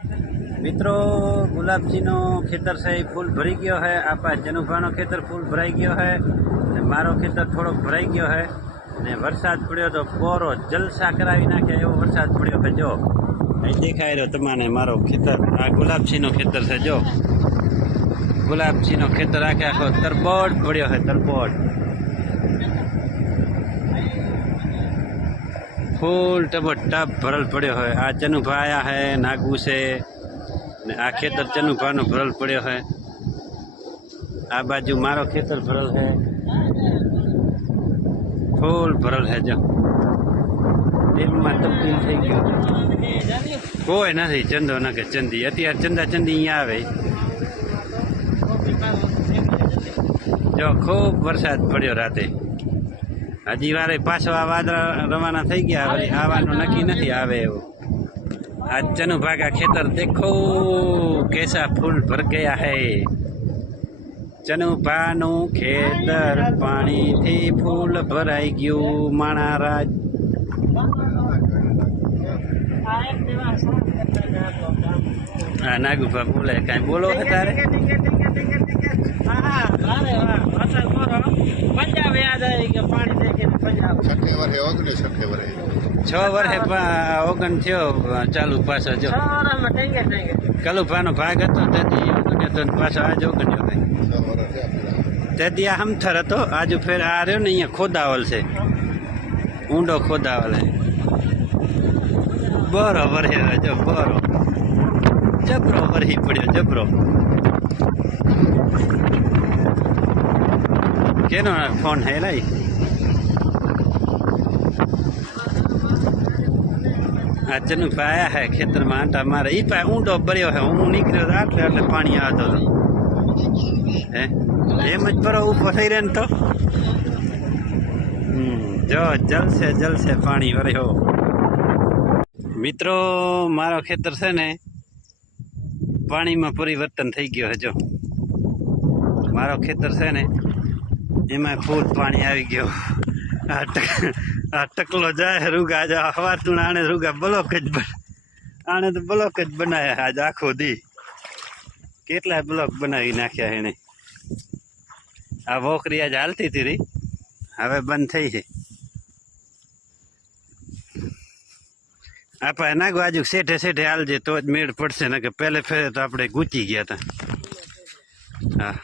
मित्रों गुलाबजी नो खेतर से फूल भरी गयो है। आपा जनुभा नो खेतर फूल भराई गयो है ने मारो खेतर थोड़ो भराई गयो है ने वरसाद पड़्यो तो पोरो जलसा करावी नाखे एवो वरसाद पड़्यो है। जो અહીં દેખાઈ રહ્યો તમને મારો ખેતર, આ ગુલાબજીનો ખેતર છે। જો ગુલાબજીનો ખેતર આખે આખો તરબોળ પડ્યો છે, તરબોળ फूल टब टब भरल पड़ो है। आ चनुभा आया है, नागू से ने आ खेतर चनुभा नो भरल पड़ो है। आ बाजू मारो खेतर भरल है, फूल भरल है। जो दिल में तब्दील थी गयो, कोई नहीं चंदो ना के चंदी अत्यार चंदा चंदी अहीं आवे। जो खूब वरसाद पड़ो राते, हजी वारे पाछो आ वादळा रवाना थई गया, वरी आवानो नक्की नहीं आवे एवो। आज चनुभा का खेतर देखो कैसा फूल भर गया है। चनुभा नु खेतर पानी थी फूल भराई गयो। माणा राज नागुभा बोले कहीं बोलो है तारे। पंजाब याद है कि पानी देखे पंजाब 6 वर्षे ओगन थयो चालू पाछो। जो कलुभानो भाग हतो तेदी ओगन हतो पाछो आज ओगन है। तेदी आ हमथर हतो, आज फेर आ रह्यो ने अहींया खोदावल छे, ऊंडो खोदावल है। बरो वर्हे जो बरो जबरो वरही पड्यो, जबरो। केनो फोन है लाई? आ चनुभा आया है खेतर में आटा मारे। ई पाए ऊंडो भर्यो है, हूँ निकल्यो तो आटले आटले पानी आवतो तो है एम ज भरो ऊपर थई रहे तो। जो जल से पानी भर्यो। मित्रों मारो खेतर से ने पानी में परिवर्तन थई गयो है। जो मारो खेतर से ने एमां फूल पानी आई गयो। आ टकलो जाए रुगा जा हवा तू आने रुगा ब्लॉक ज आने तो ब्लॉक ज बनाया आज आखो दी। केटला ब्लॉक बनावी नाख्या एने। आ वोकरी आज हालती थी रही, हवे बंद थई है। आप नागो आजू सेठे सेठे हालजे तो ज मेड़ पड़शे, न के पहले फेरे तो आपणे गूंची गया था। हाँ।